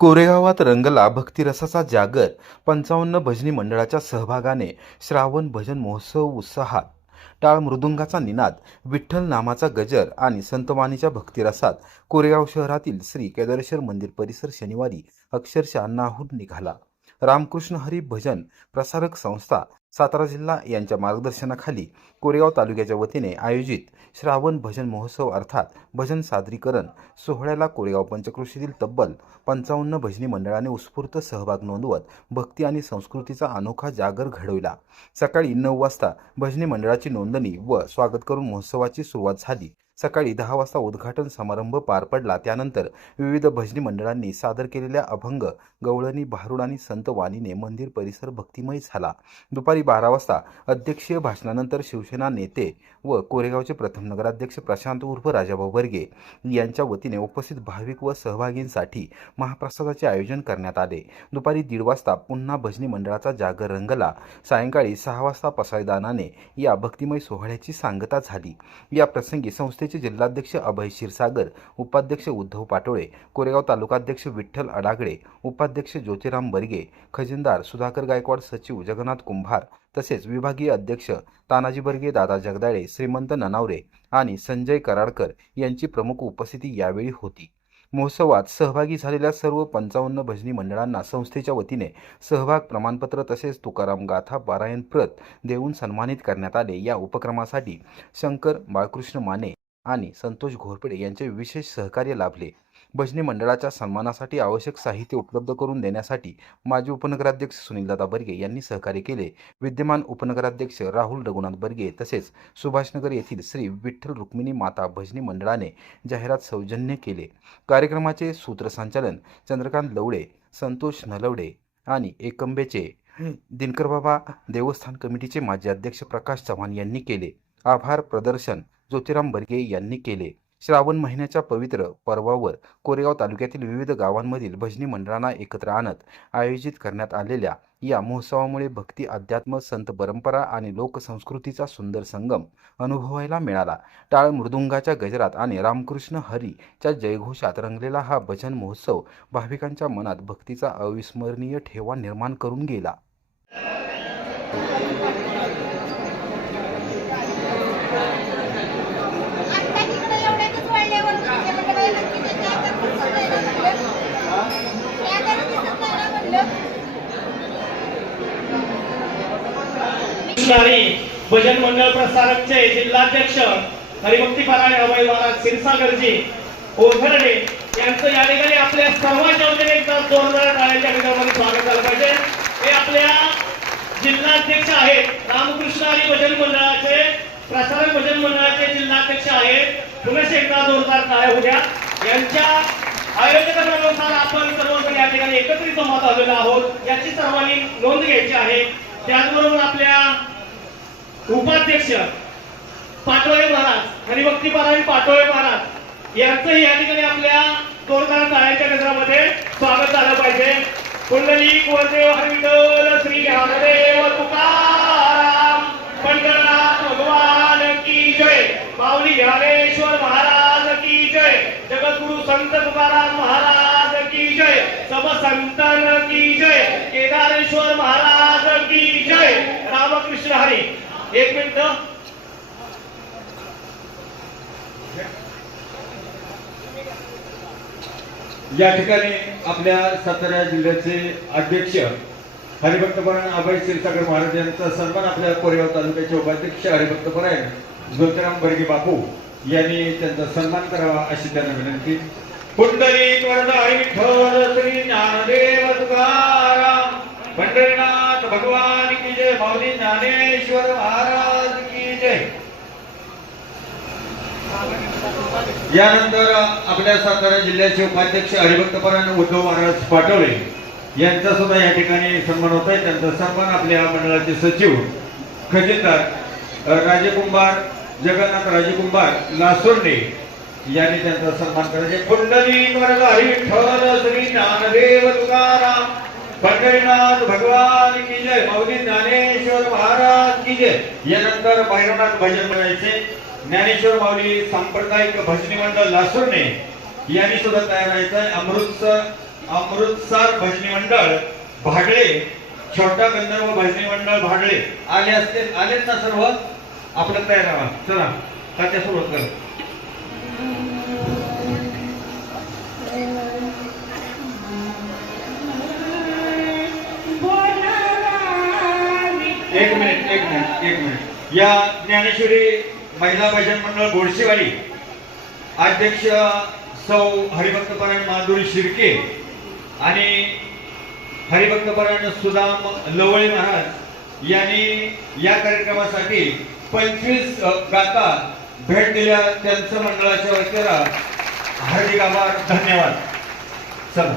कोरेगावात रंगला भक्तिरसाचा जागर. 55 भजनी मंडळाच्या सहभागाने श्रावण भजन महोत्सव उत्साहात. टाळ मृदुंगाचा निनाद, विठ्ठल नामाचा गजर आणि संतवाणीच्या भक्तिरसात कोरेगाव शहरातील श्री केदारेश्वर मंदिर परिसर शनिवारी अक्षरशः नाहून निघाला. रामकृष्ण हरी भजन प्रसारक संस्था सातारा जिल्हा यांच्या मार्गदर्शनाखाली कोरेगाव तालुक्याच्या वतीने आयोजित श्रावण भजन महोत्सव अर्थात भजन सादरीकरण सोहळ्याला कोरेगाव पंचक्रोशीतील तब्बल 55 भजनी मंडळाने उत्स्फूर्त सहभाग नोंदवत भक्ती आणि संस्कृतीचा अनोखा जागर घडविला. सकाळी 9 वाजता भजनी मंडळाची नोंदणी व स्वागत करून महोत्सवाची सुरुवात झाली. सकाळी 10 वाजता उद्घाटन समारंभ पार पडला. त्यानंतर विविध भजनी मंडळांनी सादर केलेल्या अभंग, गवळणी, भारुड आणि संत वाणीने मंदिर परिसर भक्तिमय झाला. दुपारी 12 वाजता अध्यक्षीय भाषणानंतर शिवसेना नेते व कोरेगावचे प्रथम नगराध्यक्ष प्रशांत उर्फ राजाभाऊ बर्गे यांच्या वतीने उपस्थित भाविक व सहभागींसाठी महाप्रसादाचे आयोजन करण्यात आले. दुपारी 1:30 वाजता पुन्हा भजनी मंडळाचा जागर रंगला. सायंकाळी 6 वाजता पसायदानाने या भक्तिमय सोहळ्याची सांगता झाली. या प्रसंगी संस्थेचे जिल्हाध्यक्ष अभय क्षीरसागर, उपाध्यक्ष उद्धव पाटोळे, कोरेगाव तालुकाध्यक्ष विठ्ठल अडागळे, उपाध्यक्ष ज्योतिराम बर्गे, खजिनदार सुधाकर गायकवाड, सचिव जगन्नाथ कुंभार तसेच विभागीय अध्यक्ष तानाजी बर्गे, दादा जगदाळे, श्रीमंत ननावरे आणि संजय कराडकर यांची प्रमुख उपस्थिती यावेळी होती. महोत्सवात सहभागी झालेल्या सर्व 55 भजनी मंडळांना संस्थेच्या वतीने सहभाग प्रमाणपत्र तसेच तुकाराम गाथा पारायण प्रत देऊन सन्मानित करण्यात आले. या उपक्रमासाठी शंकर बाळकृष्ण माने आणि संतोष घोरपडे यांचे विशेष सहकार्य लाभले. भजनी मंडळाच्या सन्मानासाठी आवश्यक साहित्य उपलब्ध करून देण्यासाठी माजी उपनगराध्यक्ष सुनीलदादा बर्गे यांनी सहकार्य केले. विद्यमान उपनगराध्यक्ष राहुल रघुनाथ बर्गे तसेच सुभाषनगर येथील श्री विठ्ठल रुक्मिणी माता भजनी मंडळाने जाहिरात सौजन्य केले. कार्यक्रमाचे सूत्रसंचालन चंद्रकांत लवडे, संतोष नलवडे आणि एकंबेचे दिनकरबाबा देवस्थान कमिटीचे माजी अध्यक्ष प्रकाश चव्हाण यांनी केले. आभार प्रदर्शन ज्योतिराम बर्गे यांनी केले. श्रावण महिन्याच्या पवित्र पर्वावर कोरेगाव तालुक्यातील विविध गावांमधील भजनी मंडळांना एकत्र आणत आयोजित करण्यात आलेल्या या महोत्सवामुळे भक्ती, अध्यात्म, संत परंपरा आणि लोकसंस्कृतीचा सुंदर संगम अनुभवायला मिळाला. टाळ मृदुंगाच्या गजरात आणि रामकृष्ण हरीच्या जयघोषात रंगलेला हा भजन महोत्सव भाविकांच्या मनात भक्तीचा अविस्मरणीय ठेवा निर्माण करून गेला. भजन मंडळ प्रसारकचे जिल्हाध्यक्ष हरिभक्तीपरायण अभय महाराज क्षीरसागरजी ओझरडे यांचं या ठिकाणी आपल्या सर्वांच्या वतीने एकदा जोरदार टाळ्यांच्या गजरामध्ये स्वागत झालं पाहिजे. हे आपल्या जिल्हाध्यक्ष आहेत, रामकृष्ण हरी भजन मंडळाचे प्रसारक भजन मंडळाचे जिल्हाध्यक्ष आहेत. पुन्हा एकदा जोरदार टाळ्या होऊ द्या. यांच्या आयोजकांनुसार आपण सर्वजण या ठिकाणी एकत्रित जमा झालेलो आहोत याची सर्वांनी नोंद घ्यायची आहे. त्याचबरोबर आपल्या उपाध्यक्ष पाटोळे महाराज हरिभक्तीपरायण पाटोळे महाराज यांचंही या ठिकाणी आपल्या जोरदार टाळ्यांच्या गजरामध्ये स्वागत झालं पाहिजे. पुंडलिक वरदेव हरिविठ्ठल श्री ज्ञानदेव तुकाराम पंढरनाथ भगवान की जय. माऊली ज्ञानेश्वर महाराज की जय. जगद्गुरु संत तुकाराम महाराज की जय. सब संतन की जय. केदारेश्वर महाराज की जय. रामकृष्ण हरी. एक मिनिट. या ठिकाणी आपल्या सातारा जिल्ह्याचे अध्यक्ष हरिभक्तपरायण अभय क्षीरसागर महाराज यांचा सन्मान आपल्या कोरेगाव तालुक्याचे उपाध्यक्ष हरिभक्तपरायण ज्योतिराम बर्गे बापू यांनी त्यांचा सन्मान करावा अशी त्यांना विनंती. पुंडलिक वरदा हरिविठ्ठल श्री ज्ञानदेव तुकाराम पंढरीनाथ भगवान की जय. माऊली ज्ञानेश्वर महाराज की जय. यानंतर आपल्या सातारा जिल्ह्याचे उपाध्यक्ष हरिभक्तपरायण उद्धव महाराज पाटोळे यांचा सुद्धा या ठिकाणी सन्मान होत आहे. त्यांचा सन्मान आपल्या मंडळाचे सचिव खजिनदार राजेकुंभार जगन्नाथ राजेकुंभार लासोर्डे यांनी त्यांचा सन्मान करायचे. पुंडलिक वरद हरिविठ्ठल श्री ज्ञानदेव तुकाराम पंढरीनाथ भगवान की जय. माऊली ज्ञानेश्वर महाराज की जय. यानंतर भैरवनाथ भजन मंडळाचे ज्ञानेश्वर माऊली सांप्रदायिक भजनी मंडळ लासोर्डे यांनी सुद्धा तयार व्हायचं आहे. अमृतसर अमृतसर भजनी मंडळ भाडळे, छोटा गंधर्व भजनी मंडळ भाडळे आले असतील, आलेत ना सर्व? आपलं तयार राहा. चला तात्या सुरुवात करू. एक मिनिट. या ज्ञानेश्वरी महिला भजन मंडळ गोडशेवाडी अध्यक्ष सौ हरिभक्तपरायण माधुरी शिर्के आणि हरिभक्तपरायण सुदाम लवळे महाराज यांनी या कार्यक्रमासाठी 25 गाता भेट दिल्या. त्यांचं मंडळाच्या वतीला हार्दिक आभार, धन्यवाद. चला.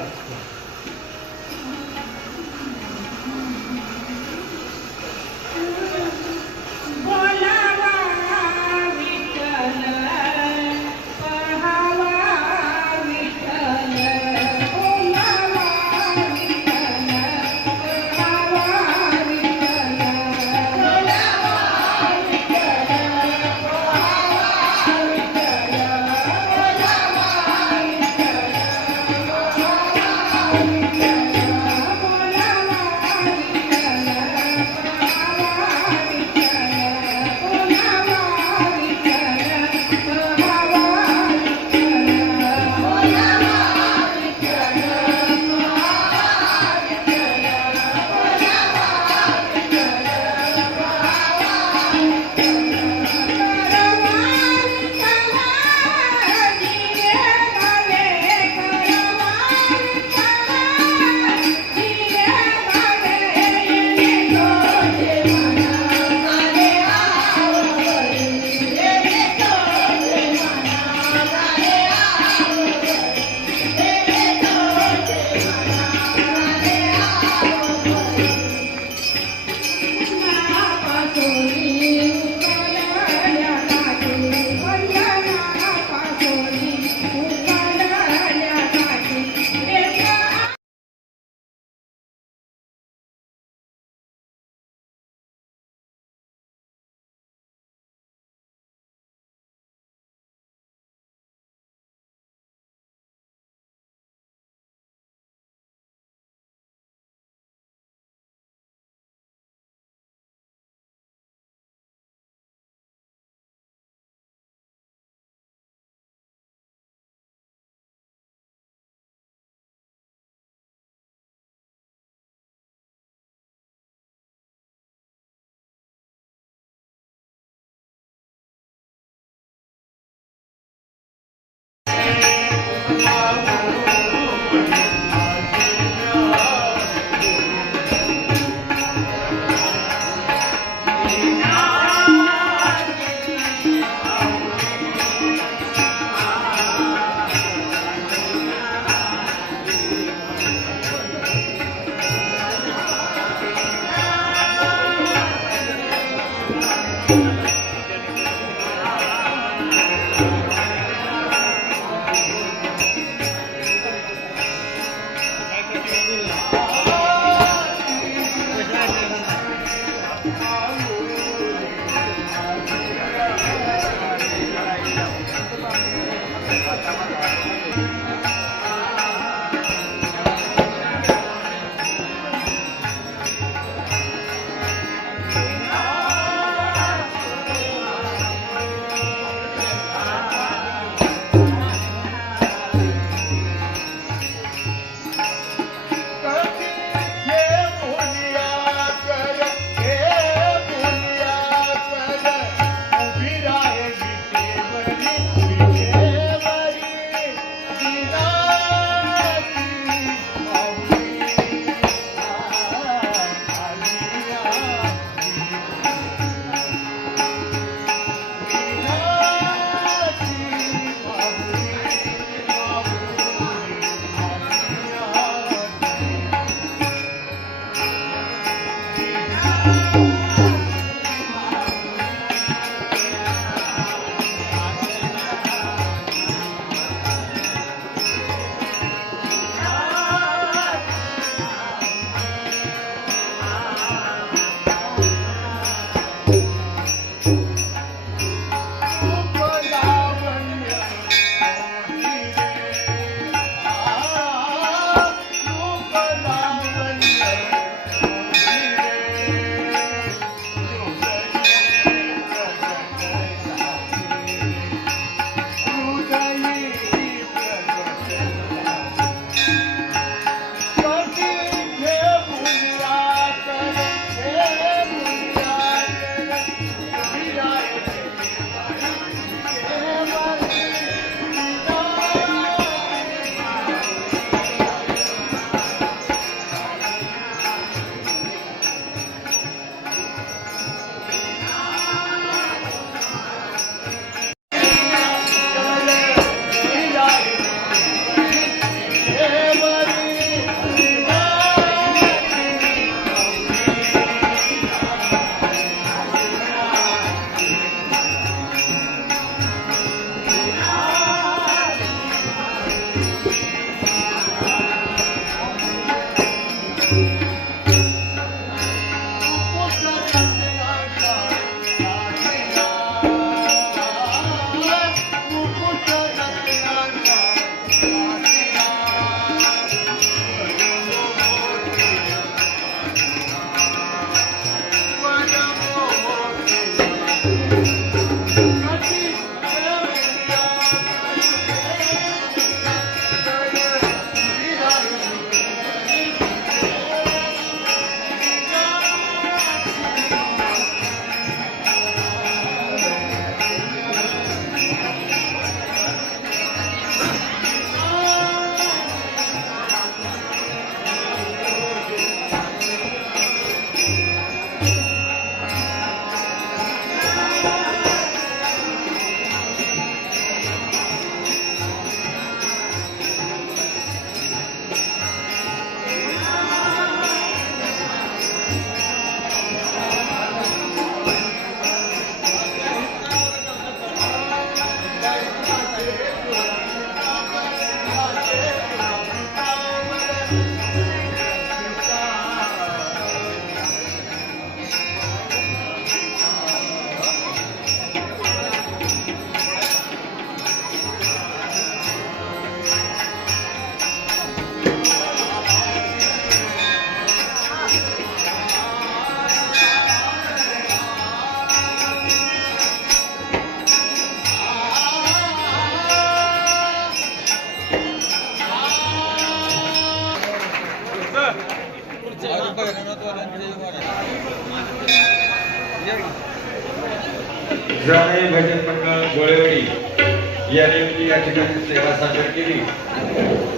जाणे भजन मंडळ गोळेवाडी यांनी या ठिकाणी सेवा सादर केली,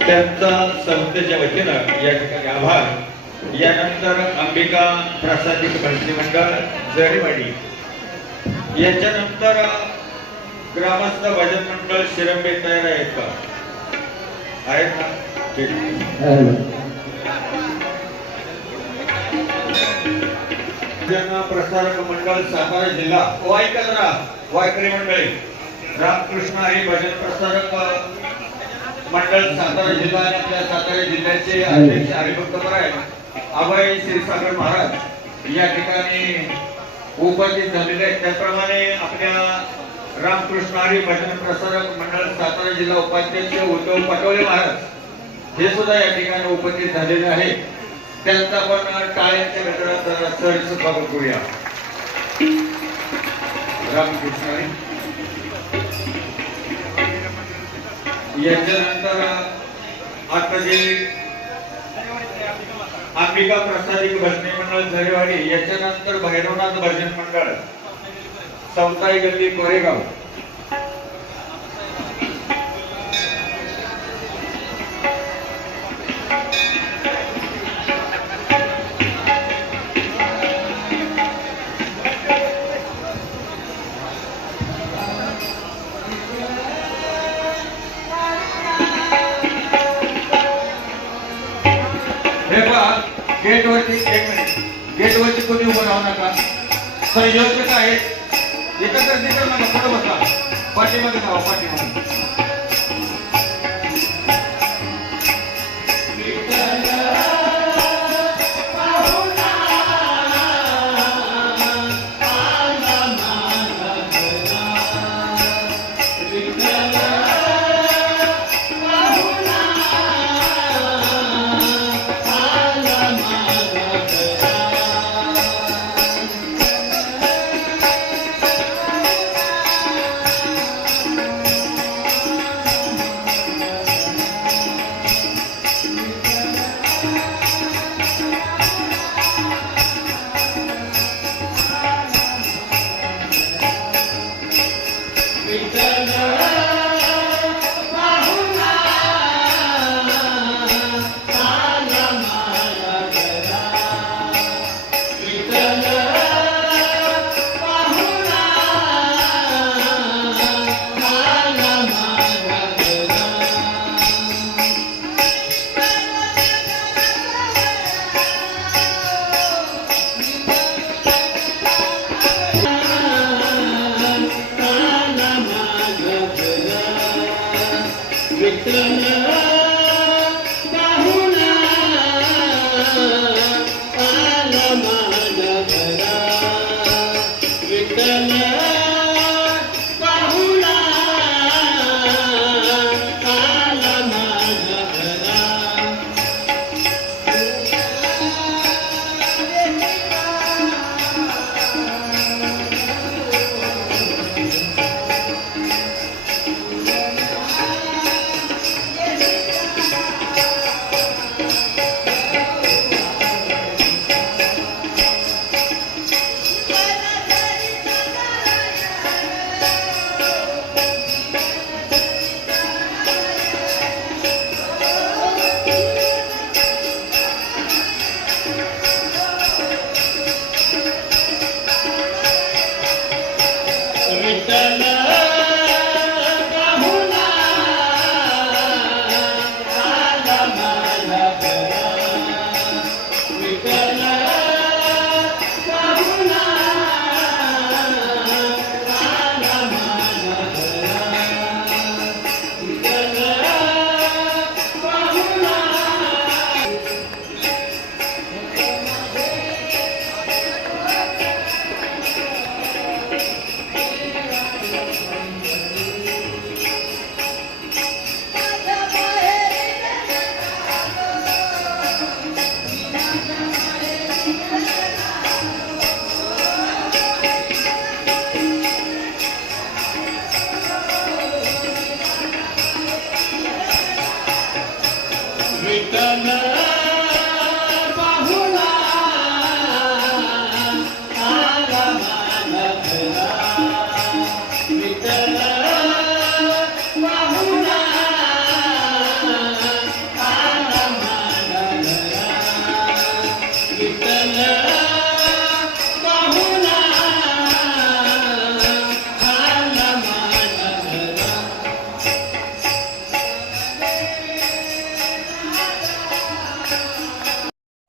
त्यांचा संस्थेच्या वतीनं या ठिकाणी आभार। यानंतर अंबिका प्रासादिक भजनी मंडळ जरीवाडी, याच्यानंतर ग्रामस्थ भजन मंडळ शिरंबे तयार आहेत का? आहेत ना? ठीक। भजन प्रसारक मंडळ सातारा जिल्हा वायकरा वायकरी मंडळी, रामकृष्ण हरी भजन प्रसारक मंडळ सातारा जिल्हा आणि आपल्या सातारा जिल्ह्याचे अध्यक्ष हरिभक्त परायण अभय क्षीरसागर महाराज या ठिकाणी उपस्थित झालेले आहेत। त्याप्रमाणे आपल्या रामकृष्ण हरी भजन प्रसारक मंडळ सातारा जिल्हा उपाध्यक्ष उद्धव पटोले महाराज हे सुद्धा या ठिकाणी उपस्थित झालेले आहेत। त्यांचा पण टाळ्यांच्या गजरात सहर्ष स्वागत करूया। रामकृष्ण हरी। याच्यानंतर आता जे अंबिका प्रसादिक भजनी मंडळ झरेवाडी, याच्यानंतर भैरवनाथ भजन मंडळ चौथाई गल्ली कोरेगाव, गेट वरती एक मिनिट, गेट वरती कोणी उभं राहू नका। संयोजक आहेत, एकत्र तिकडे नका, पुढे बसा, पाठीमध्ये जावा, पाठीमध्ये।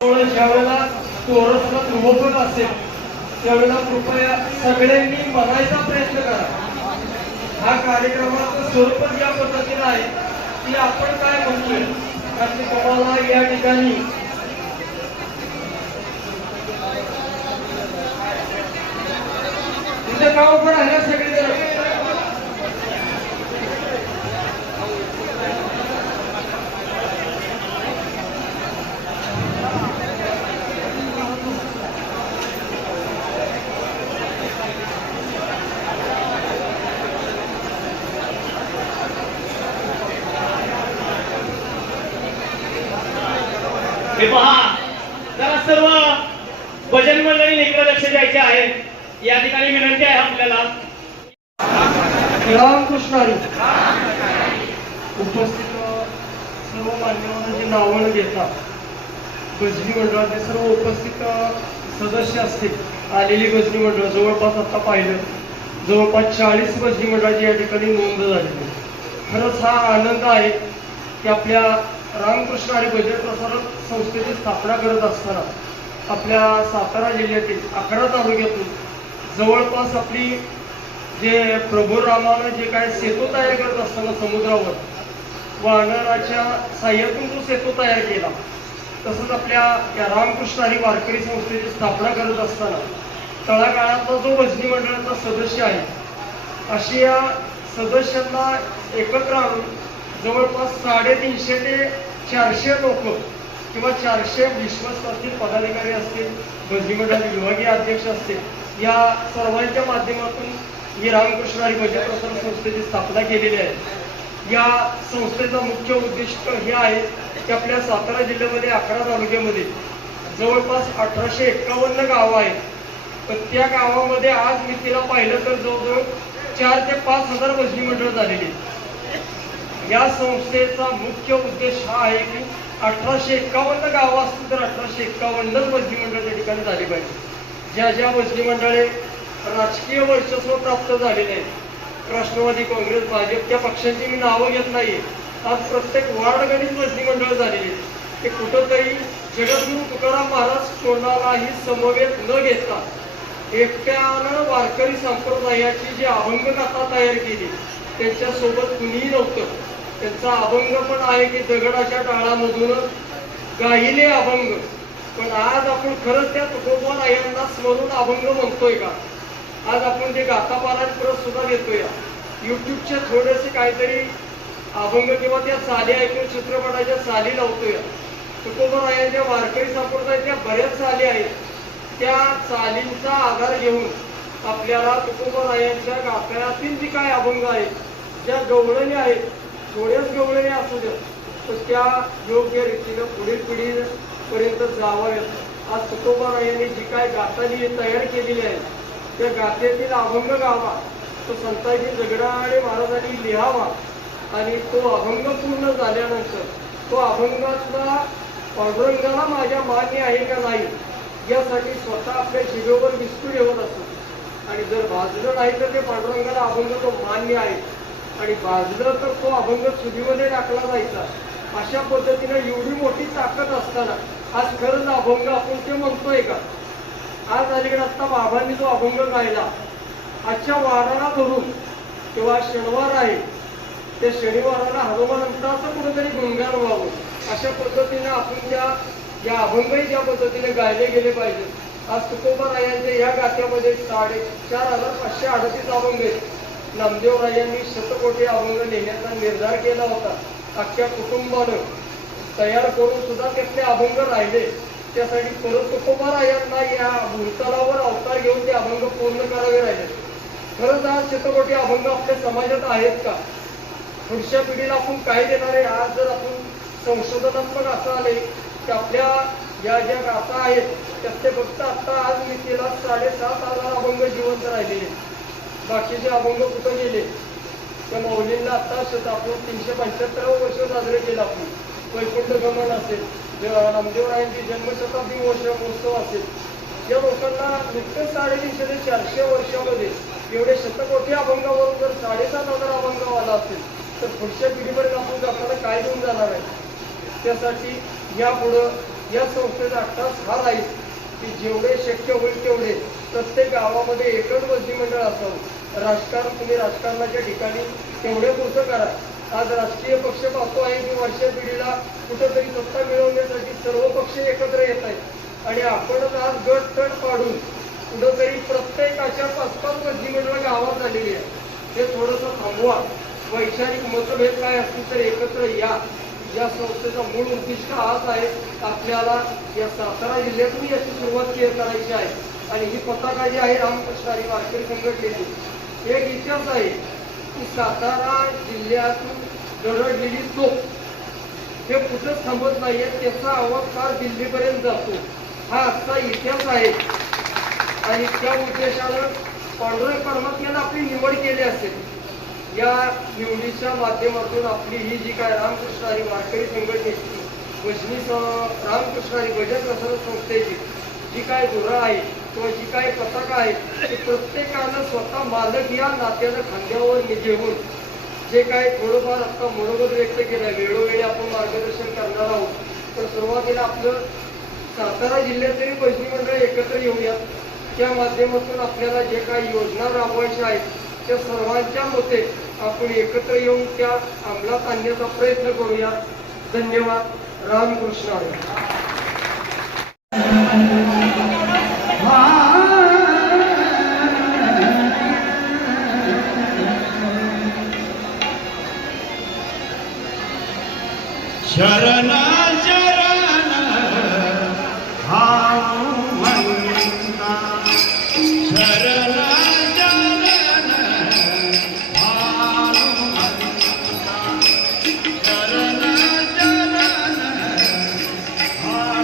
त्यामुळे ज्यावेळेला कोरसला ध्रुवपद असेल त्यावेळेला कृपया सगळ्यांनी म्हणायचा प्रयत्न करा. हा कार्यक्रमाचं स्वरूपच या पद्धतीने आहे की आपण काय म्हणतोय कारण की तुम्हाला या ठिकाणी तिथे गाव पण आहे सगळेजण. हे पहा जरा सर्व भजन मंडळी इकडे लक्ष द्यायचे आहे. या ठिकाणी विनंती आहे आपल्याला. रामकृष्ण हरी. उपस्थित सर्व मान्यवरांची नावं न घेता गजनी मंडळाचे सर्व उपस्थित सदस्य असतील आलेली गजनी मंडळ जवळपास आता पाहिलं जवळपास 40 गजनी मंडळाची या ठिकाणी नोंद झालेली. खरंच हा आनंद आहे की आपल्या रामकृष्ण हरी भजन प्रसारक संस्थेची स्थापना करत असताना आपल्या सातारा जिल्ह्यातील 11 तालुक्यातून जवळपास आपली जे प्रभू रामानं जे काय सेतू तयार करत असताना समुद्रावर वानराच्या साह्यातून तो सेतू तयार केला तसंच आपल्या या रामकृष्ण हरी वारकरी संस्थेची स्थापना करत असताना तळागाळातला जो भजनी मंडळाचा सदस्य आहे अशी या सदस्यांना एकत्र आणून जवळपास 350 ते 400 लोक किंवा 400 विश्वस्त असतील, पदाधिकारी असतील, भजनी मंडळाचे विभागीय अध्यक्ष असतील, या सर्वांच्या माध्यमातून ही रामकृष्ण हरी भजन प्रसारक संस्थेची स्थापना केलेली आहे. या संस्थेचा मुख्य उद्दिष्ट हे आहे की आपल्या सातारा जिल्ह्यामध्ये 11 तालुक्यामध्ये जवळपास 1851 गावं आहेत. तर त्या गावामध्ये आज मी तिला पाहिलं तर जवळजवळ 4 ते 5 हजार भजनी मंडळ झालेली. या संस्थेचा मुख्य उद्देश हा आहे की 1851 गावं असतील तर 1851च भजनी मंडळ त्या ठिकाणी झाली पाहिजे. ज्या ज्या भजनी मंडळे राजकीय वर्चस्व प्राप्त झालेले आहेत राष्ट्रवादी काँग्रेस भाजप त्या पक्षांची मी नावं घेत नाहीये. आज प्रत्येक वार्डगणित भजनी मंडळ झालेली ते कुठंतरी जगद्गुरू तुकाराम महाराज कोणालाही समवेत न घेता एकट्यानं वारकरी संप्रदायाची जी अभंग गाथा तयार केली त्यांच्यासोबत कुणीही नव्हतं. त्यांचा अभंग पण आहे की दगडाच्या टाळामधून गायिले अभंग. पण आज आपण खरंच त्या तुकोबारायांना स्मरून अभंग म्हणतोय का? आज आपण ते गाथा पारायण परत सुद्धा देतोय. युट्यूबचे थोडेसे काहीतरी अभंग किंवा त्या चाली ऐकून चित्रपटाच्या चाली लावतोय. तुकोबारायांच्या वारकरी संप्रदायाच्या बऱ्याच चाली आहेत. त्या चालींचा आधार घेऊन आपल्याला तुकोबारायांच्या गाथ्यातील जी काय अभंग आहेत ज्या गवळणी आहेत थोड्याच गवळणी असू द्या तर त्या योग्य रीतीनं पुढील पिढीपर्यंत जावाव्यात. आज तुकोबारायांनी जी काय गाथाली तयार केलेली आहे त्या गाथेतील अभंग गावा तो संताजी जगडाळे महाराजांनी लिहावा आणि तो अभंग पूर्ण झाल्यानंतर तो अभंगातला पांडुरंगाला माझ्या मान्य आहे का नाही यासाठी स्वतः आपल्या जिभेवर विस्तू ठेवत असतो. आणि जर भाजलं नाही तर ते पांडुरंगाला अभंग तो मान्य आहे आणि भाजलं तर तो अभंग चुलीमध्ये टाकला जायचा. अशा पद्धतीने एवढी मोठी ताकद असताना आज खरंच अभंग आपण ते म्हणतोय का? आज अलीकडे आत्ता बाबांनी जो अभंग गायला आजच्या वाराला धरून किंवा शनिवार आहे त्या शनिवाराला हनुमंताचं कुठेतरी गुणगान व्हावं अशा पद्धतीने आपण या अभंगही ज्या पद्धतीने गायले गेले पाहिजे. आज तुकोबारायांच्या या गाथ्यामध्ये 4,538 अभंग आहेत. नामदेवरायांनी शतकोटी अभंग लिहिण्याचा निर्धार केला होता. अख्ख्या कुटुंबानं तयार करून सुद्धा त्यातले अभंग राहिले. त्यासाठी परत तुकोबारायांना या भूतलावर अवतार घेऊन ते अभंग पूर्ण करावे राहिले. खरंच आज शतकोटी अभंग आपल्या समाजात आहेत का? पुढच्या पिढीला आपण काय देणार आहे? आज जर आपण संशोधनात्मक असं आले की आपल्या या ज्या गाथा आहेत त्यात ते फक्त आत्ता आज मी तिला 7,500 अभंग जिवंत राहिलेले. बाकीचे अभंग कुठं गेले? त्या मौलींना आत्ता आपण 375 वर्ष साजरे केलं. आपण वैकुंठ गमन असेल, नामदेवरायांची जन्मशताब्दी महोत्सव असेल, या लोकांना नुकतेच 350 ते 400 वर्षामध्ये एवढे शतकोटी अभंगावरून जर 7,500 अभंग आला असेल तर पुढच्या पिढीपर्यंत आपण जाताना काय घेऊन जाणार आहे? त्यासाठी यापुढं या संस्थेचा अट्टास हा राहील की जेवढे शक्य होईल तेवढे प्रत्येक गावामध्ये एकच भजनी मंडळ असावं. राजकारण तुम्ही राजकारणाच्या ठिकाणी तेवढे पुरतं करा. आज राजकीय पक्ष पाहतो आहे की वर्षा पिढीला कुठंतरी सत्ता मिळवण्यासाठी सर्व पक्ष एकत्र येत आहेत आणि आपणच आज गट तट पाडून कुठंतरी प्रत्येकाच्या 5-5 भजनी मंडळ गावात झालेली आहे. हे थोडंसं थांबवा. वैचारिक मतभेद काय असतील तर एकत्र या. या संस्थेचा मूळ उद्दिष्ट हाच आहे, आपल्याला या सातारा जिल्ह्यातून याची सुरुवात करायची आहे. आणि ही पताका जी आहे रामकृष्ण हरी वारकरी संघटनेची एक इतिहास आहे की सातारा जिल्ह्यातून दरडलेली तोफ हे कुठंच थांबत नाहीये, त्याचा आवाज फार दिल्लीपर्यंत जातो. हा आजचा इतिहास आहे. आणि त्या उद्देशानं पांडुरंग परमात्म्यानं आपली निवड केली असेल. या निवडीच्या माध्यमातून आपली ही जी काय रामकृष्ण हरी वारकरी संघटनेची भजनी रामकृष्ण हरी भजन प्रसारक संस्थेची जी काय धुरा आहे किंवा जी काय पताका आहे ती प्रत्येकानं स्वतः मालक या नात्यानं खांद्यावर घेऊन जे काय थोडंफार आता मनोगत व्यक्त केलं आहे, वेळोवेळी आपण मार्गदर्शन करणार आहोत. तर सुरुवातीला आपलं सातारा जिल्ह्यात तरी भजनी मंडळ एकत्र येऊयात. त्या माध्यमातून आपल्याला जे काही योजना राबवायच्या आहेत त्या सर्वांच्या मते आपण एकत्र येऊन त्या अंमलात आणण्याचा प्रयत्न करूया. धन्यवाद. रामकृष्ण हरी. शरण शरण हाऊ म्हणता शरण शरण हाऊ म्हणता शरण शरण हाऊ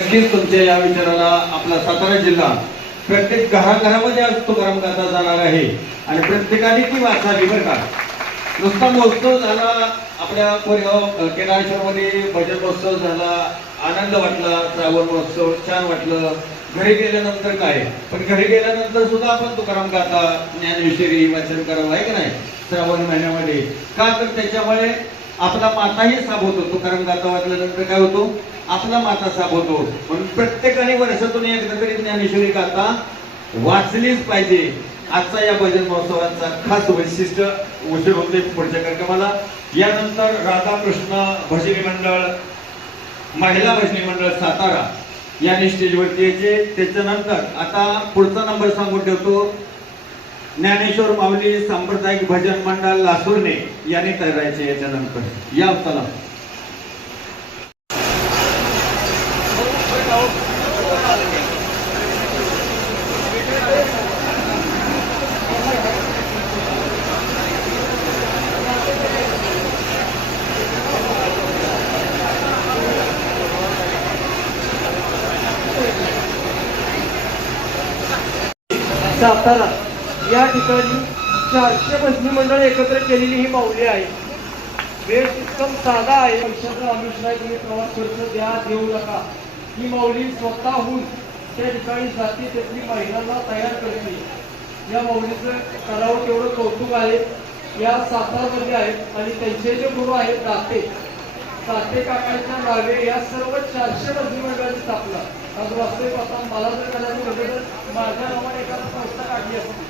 नक्कीच तुमच्या या विचाराला आपला सातारा जिल्हा प्रत्येक घराघरामध्ये आज तुकाराम गाथा जाणार आहे आणि प्रत्येकाने ती वाचावी बरं का. नुसता महोत्सव झाला, आपल्या कोरेगाव केदारेश्वरमध्ये भजन महोत्सव झाला, आनंद वाटला, श्रावण महोत्सव छान वाटलं. घरी गेल्यानंतर काय, पण घरी गेल्यानंतर सुद्धा आपण तुकाराम गाथा ज्ञानेश्वरी वाचन करावं आहे की नाही श्रावण महिन्यामध्ये. का तर त्याच्यामुळे आपला माताही साफ होतो. तुकाराम गाथा वाचल्यानंतर काय होतो, आपला माता साफ होतो. म्हणून प्रत्येकाने वर्षातून एकदा तरी ज्ञानेश्वरी गाथा वाचलीच पाहिजे. आजचा या भजन महोत्सवाचा खास वैशिष्ट्य उशीर होते पुढच्या कार्यक्रमाला. यानंतर राधाकृष्ण भजनी मंडळ, महिला भजनी मंडळ सातारा यांनी स्टेजवरती यायचे. त्याच्यानंतर आता पुढचा नंबर सांगून ठेवतो, ज्ञानेश्वर माऊली सांप्रदायिक भजन मंडळ लासूरने यांनी करायचे. याच्यानंतर या चला. सातारा या ठिकाणी 400 भजनी मंडळ एकत्र केलेली ही माऊली आहे. वेळ एकदम साधा आहे. पैशाचा आमिष नाही, तुम्ही प्रवास खर्च द्या देऊ नका. ही माऊली स्वतःहून त्या ठिकाणी जाती त्यातली महिलांना तयार करते. या माऊलीचं करावं तेवढं कौतुक आहे. या सातारमध्ये आहेत आणि त्यांचे जे गुरु आहेत दाते काकांच्या नावे या सर्व 400 भजनी मंडळाची स्थापना. आज वास्तविक आता मला जर करायचं म्हटलं तर माझ्या नावाने एखादा संस्था काढली असते,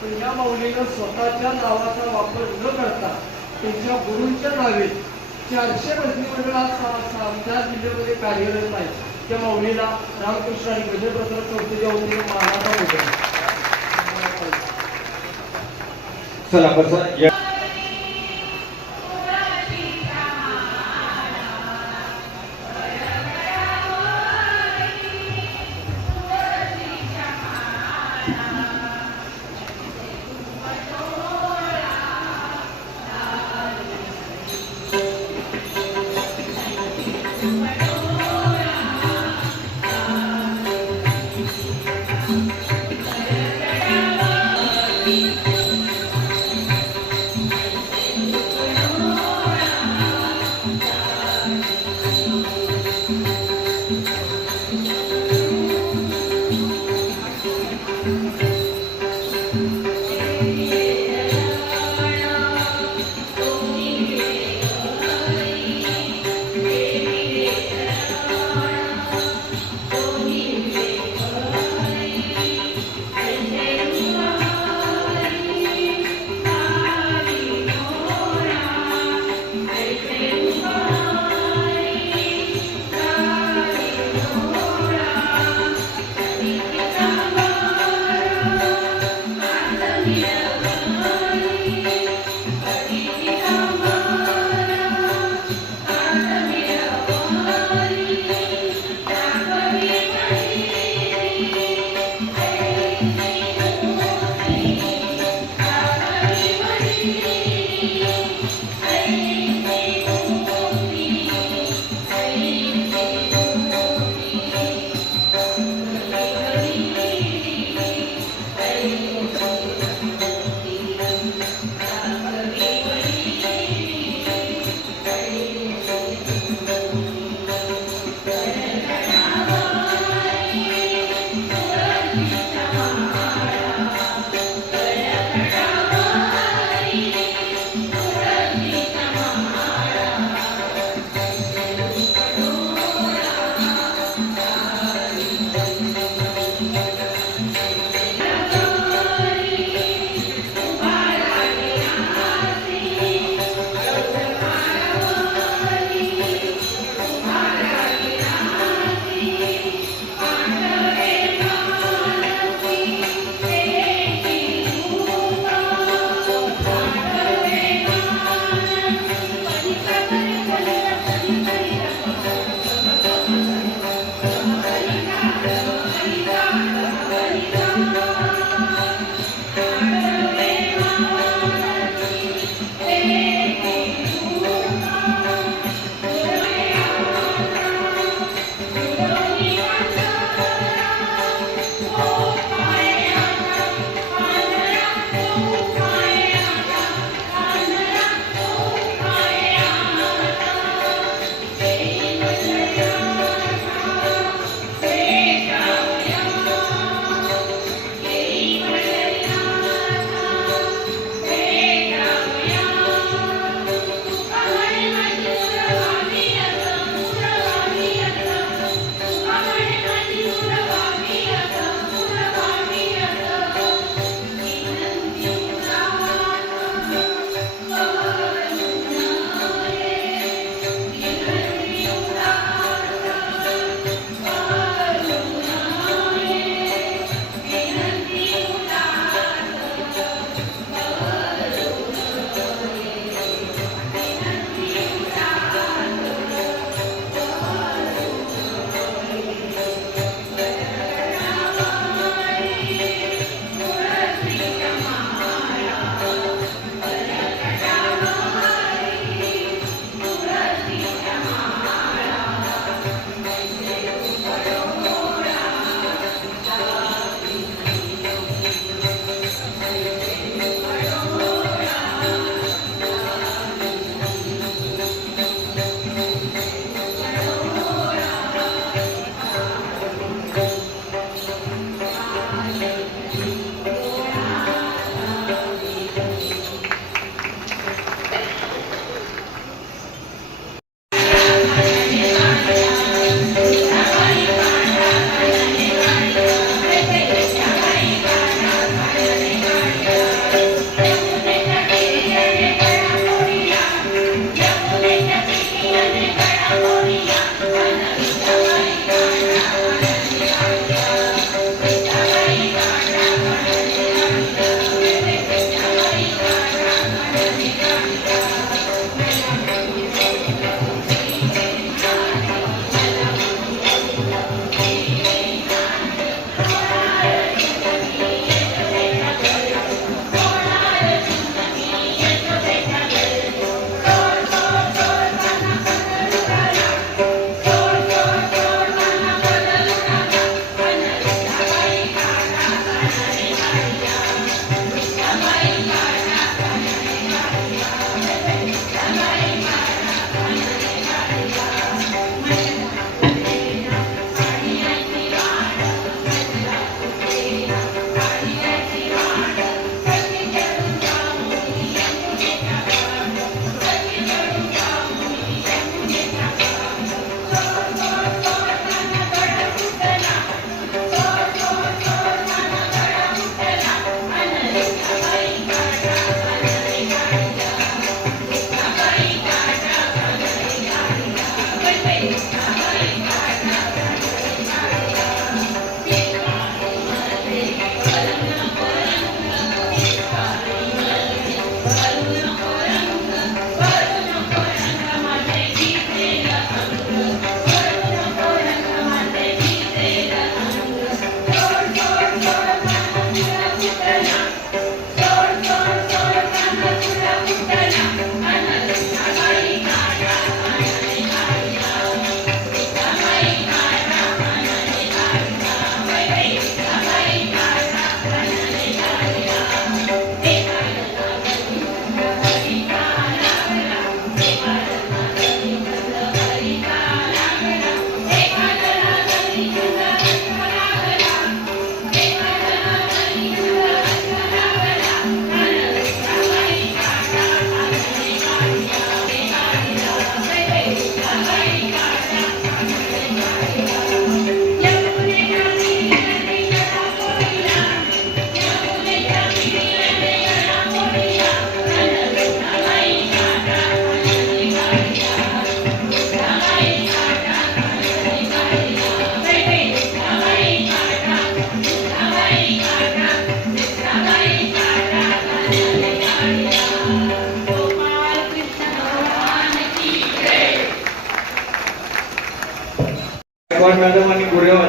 पण या माऊलीनं स्वतःच्या नावाचा वापर न करता त्यांच्या गुरूंच्या नावे 400 भजनी मंडळ आज आमच्या जिल्ह्यामध्ये कार्यरत आहे. त्या माऊलीला रामकृष्ण आणि भजन प्रसारक संस्थेच्या वतीने मानाचा होतो. चला बसा.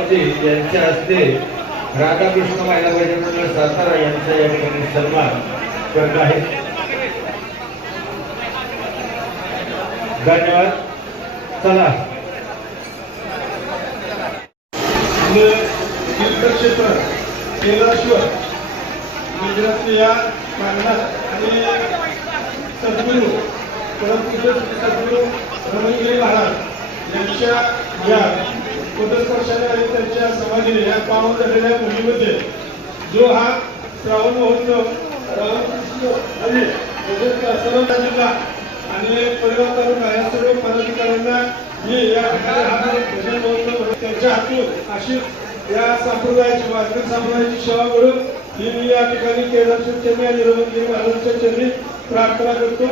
गावाचे यांच्या हस्ते राधाकृष्ण महिला भजन मंडळ सातारा यांचा या ठिकाणी सन्मान करत आहे. धन्यवाद. चला तीर्थक्षेत्र केदारेश्वर गुजरातच्या या मागणात आणि सद्गुरू परमपूज्य सद्गुरू रमणगिरी महाराज यांच्या या पदस्पर्शाने आणि त्यांच्या समाधीने या पावन झालेल्या भूमीमध्ये जो हा श्रावण महोत्सव सर्व जिल्हा आणि परिवार तालुका या सर्व पदाधिकाऱ्यांना मी या ठिकाणी हा भजन महोत्सव त्यांच्या हातून अशी या संप्रदायाची वारकरी संप्रदायाची सेवा करून ही मी या ठिकाणी केदारेश्वर चरणी आणि रमणगिरी महाराजांच्या चरणी प्रार्थना करतो.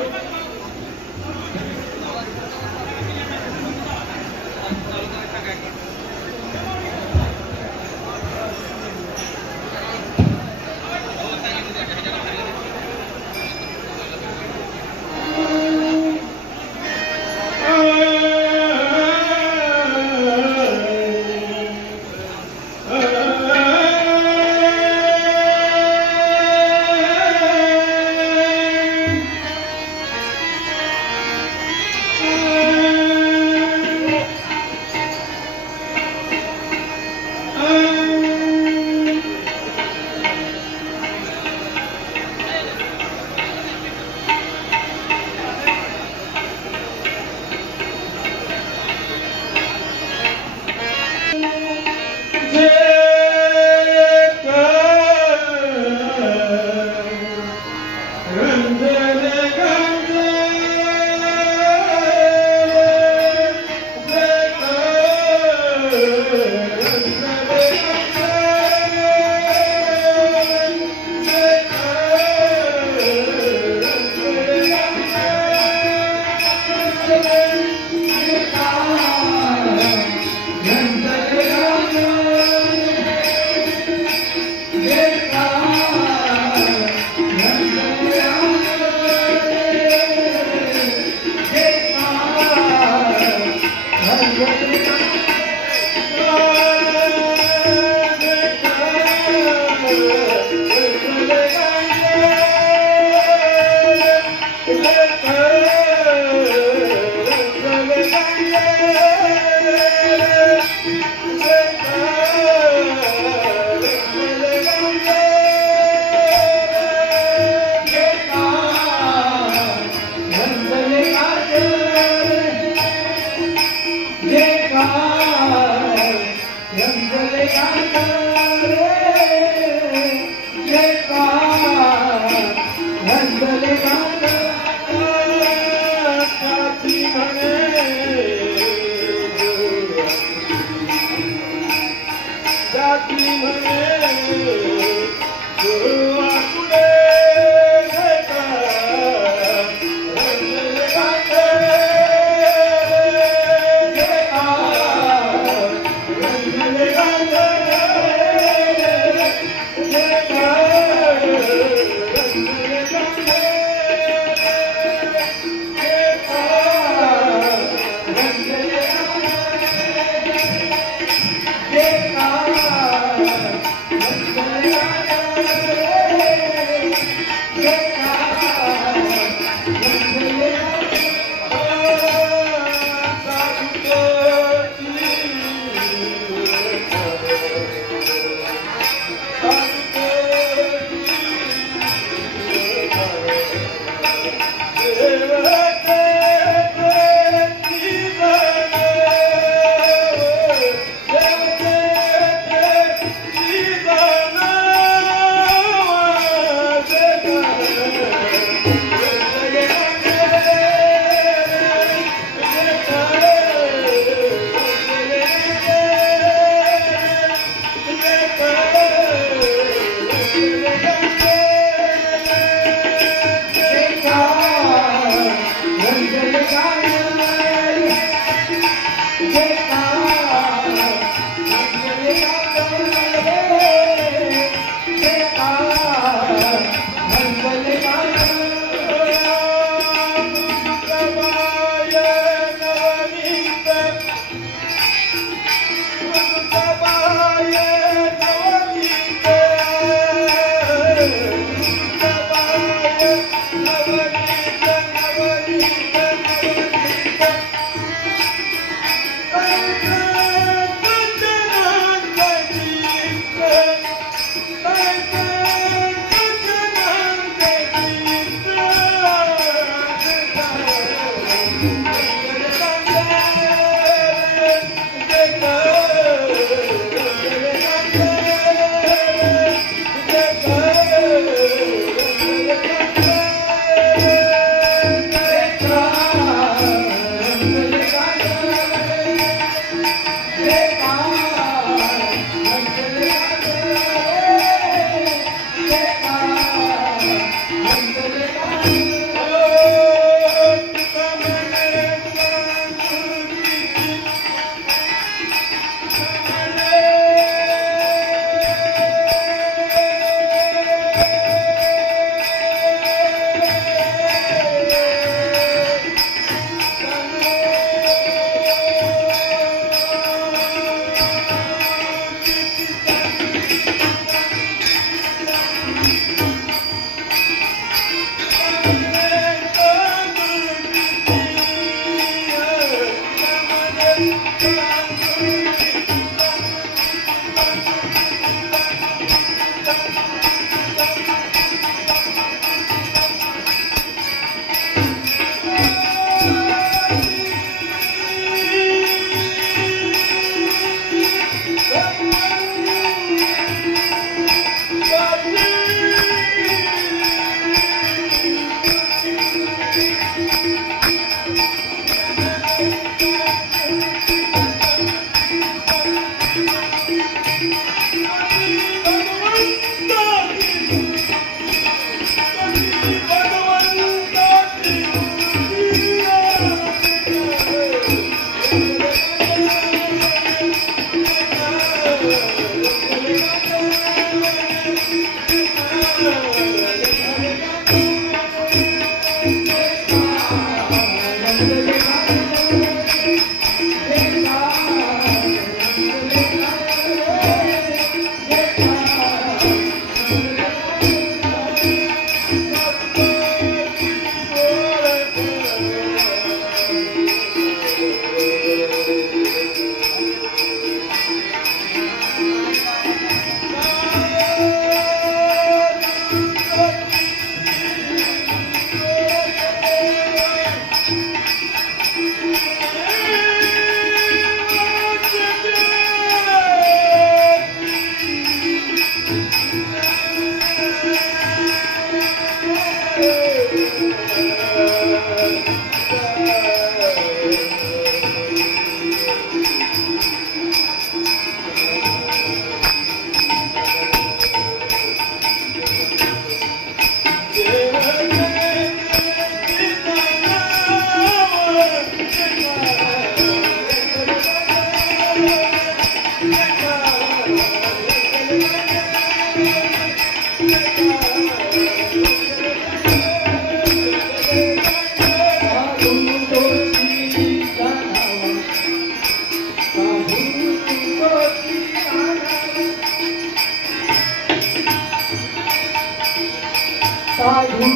साधू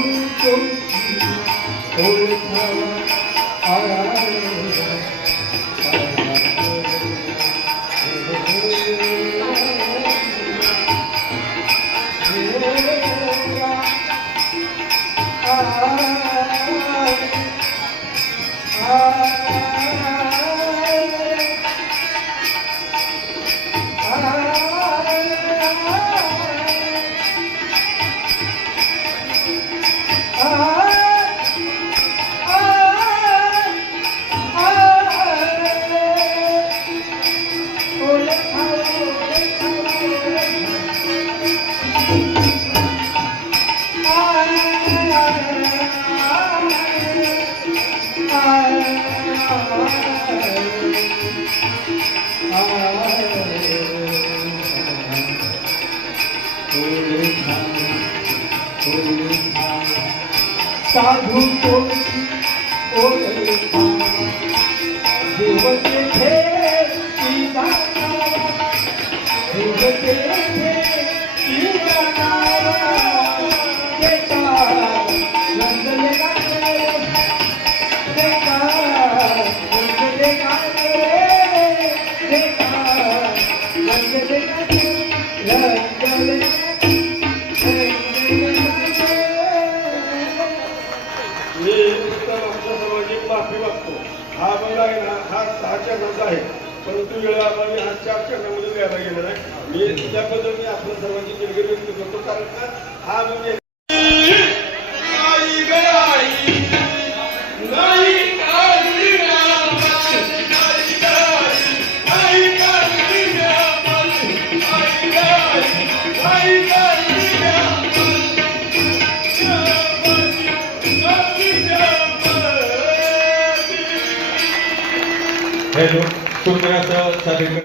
तुमची ओळखावा साधू तुमची ओळखावा देवते भेटी गावा देवते भेटी गावा देता रंगले गाणे देता रंगले गाणे देता रंगले गाणे रंगले मी उत्तम आमच्या सर्वांची माफी मागतो. हा अभंग आहे ना, हा 6 चरणांचा आहे, परंतु वेळेअभावी हा 4 चरणांमध्ये लिहायला गेलेला आहे. मी त्याबद्दल मी आपल्या सर्वांची दिलगिरी व्यक्त करतो, कारण का हा अभंग हे लोक सुंदर असं सादर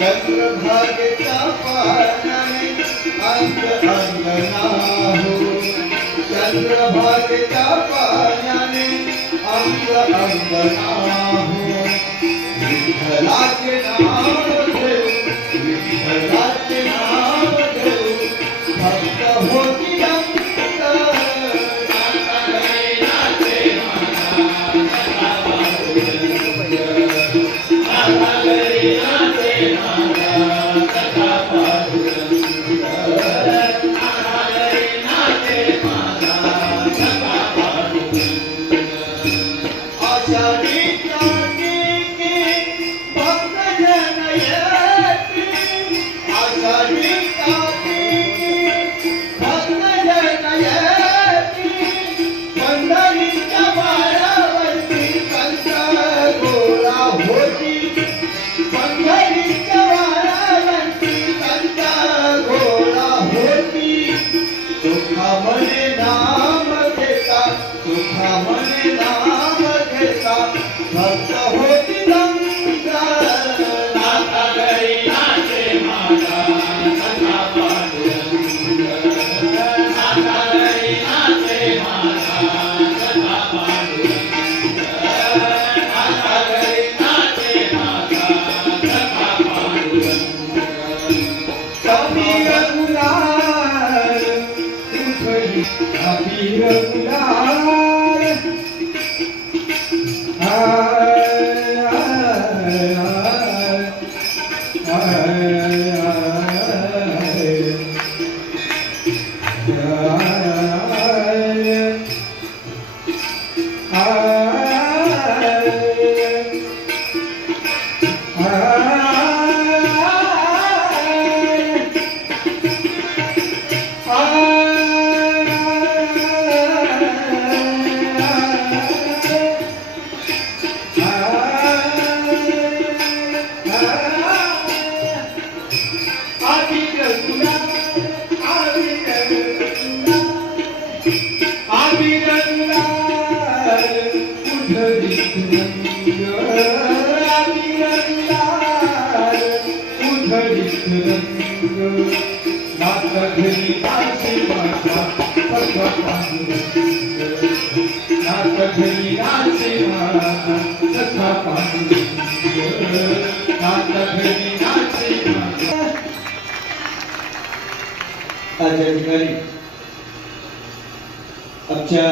चंद्रभागेचा पाण्याने अंग अंगना हो, चंद्रभागेच्या पाण्याने अंग अंगना हो. विठ्ठलाचे नाव घेऊ, विठ्ठलाचे नाव घेऊ, भक्त होती अंत. भक्त आजच्या ठिकाणी आमच्या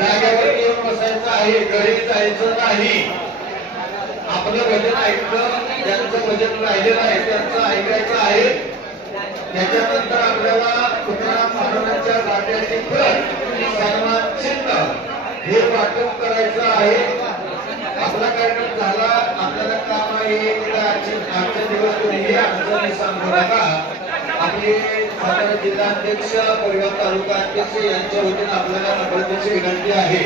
जागेवरती येऊन बसायचं आहे, घरी जायचं नाही. आपलं भजन ऐकलं, ज्यांचं भजन राहिलेलं आहे त्यांचं ऐकायचं आहे. त्याच्यानंतर आपल्याला तुकाराम महाराजांच्या गाठ्याचे फळ सन्मान चिन्ह हे वाटप करायचं आहे. आपला कार्यक्रम झाला, आपल्याला काम आहे आजच्या दिवस कोणीही अडचणी सांगू नका. आपले सातारा जिल्हाध्यक्ष, परिवार तालुका अध्यक्ष यांच्या वतीने आपल्याला नम्रतेची विनंती आहे.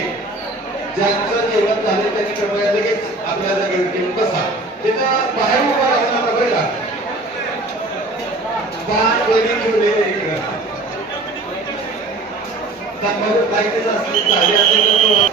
ज्यांचं जेवण त्यांनी कृपया लगेच आपल्या जागेवर येऊन बसा. तिथं बाहेर उभा राहून नका बरं का. पान वगैरे ठेवलेले इकडं. तंबाखू खायचेच असले झाले असेल तर तो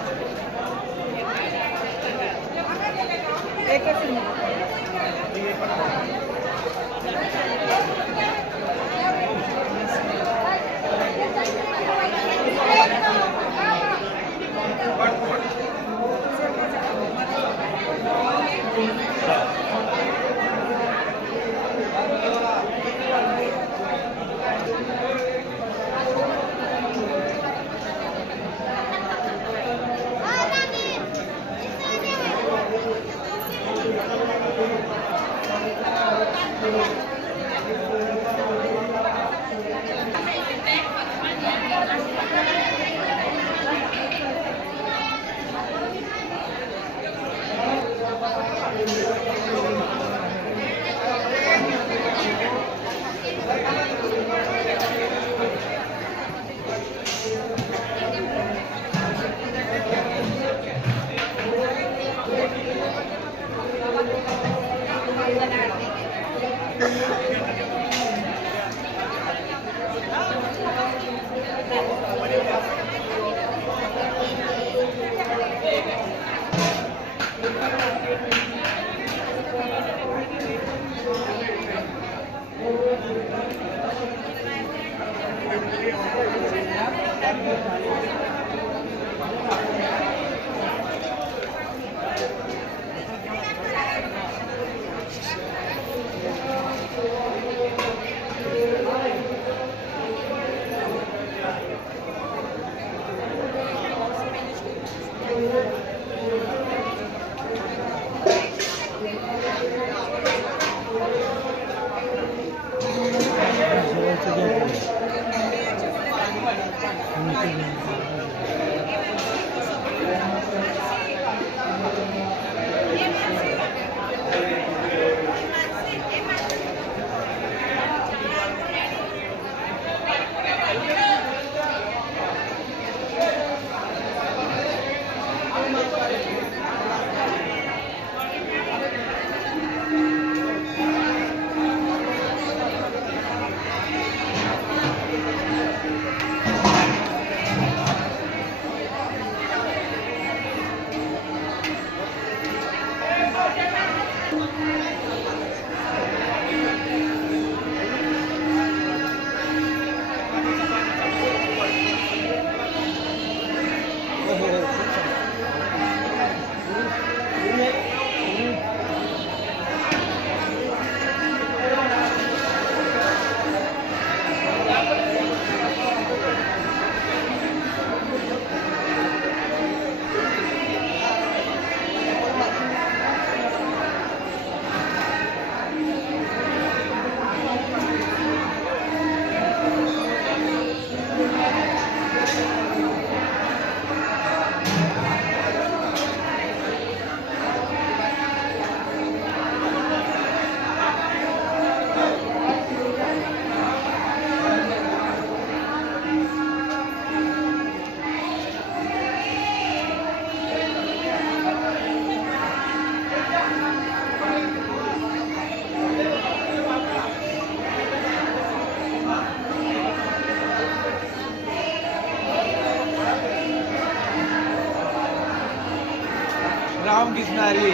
राम दिसणारी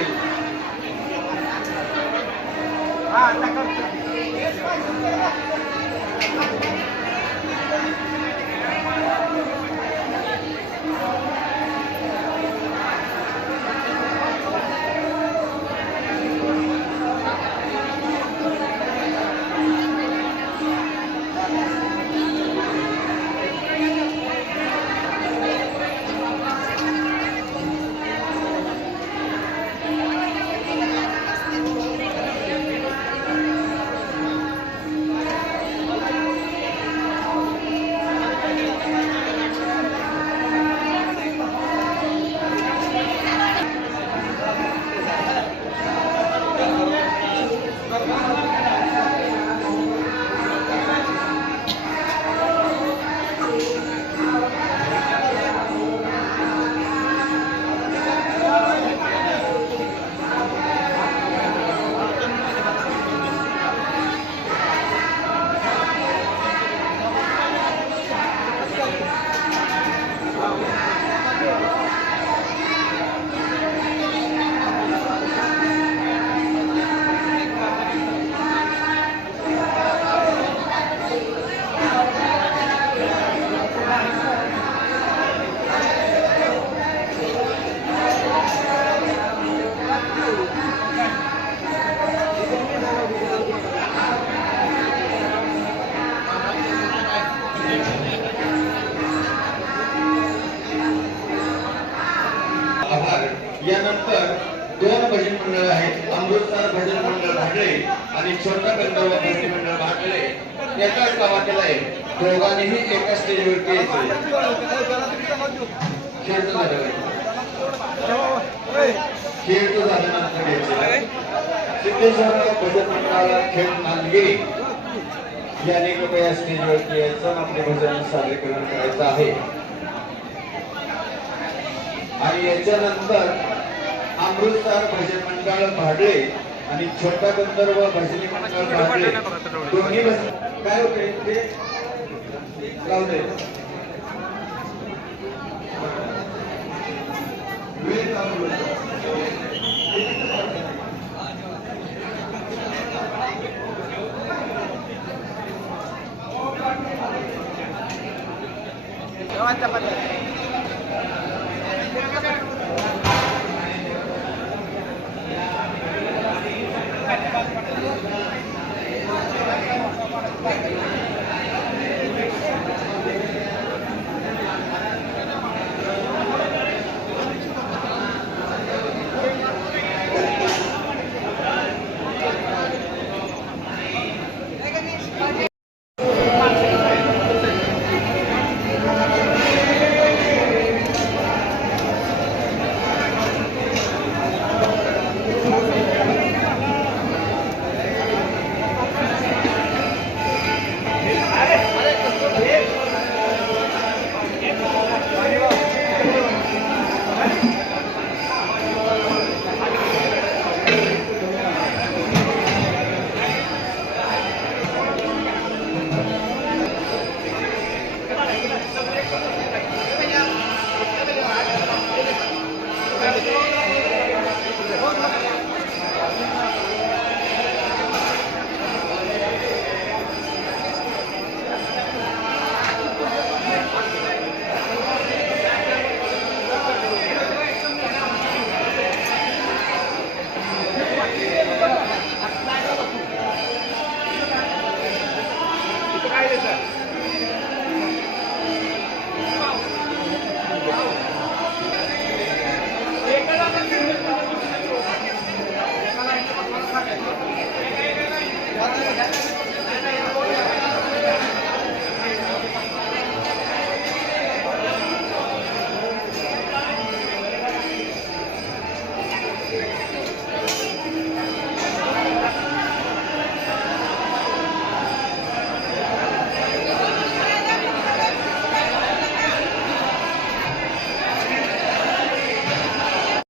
आभार. यानंतर 2 भजन मंडळ आहेत. अमृतसर भजन मंडळ भाटले आणि छोटा गंधर्व भजनी मंडळ भाटले एकाच गावातील आहे. दोघांनीही एका स्टेजवरती यायचे. खेळचं झालं खेळचं झाल्यानंतर यायचे. सिद्धेश्वर भजन मंडळाला खेळ नांदगिरी याने कृपया स्टेजवरती यायचं. आपले भजन सादरीकरण करायचं आहे. आणि याच्यानंतर अमृतसर भजन मंडळ भाडले आणि छोटा गंधर्व भजनी मंडळ भाडले दोन्ही काय होते ते राहू दे. वेळ चालू आहे. Levanta para atrás.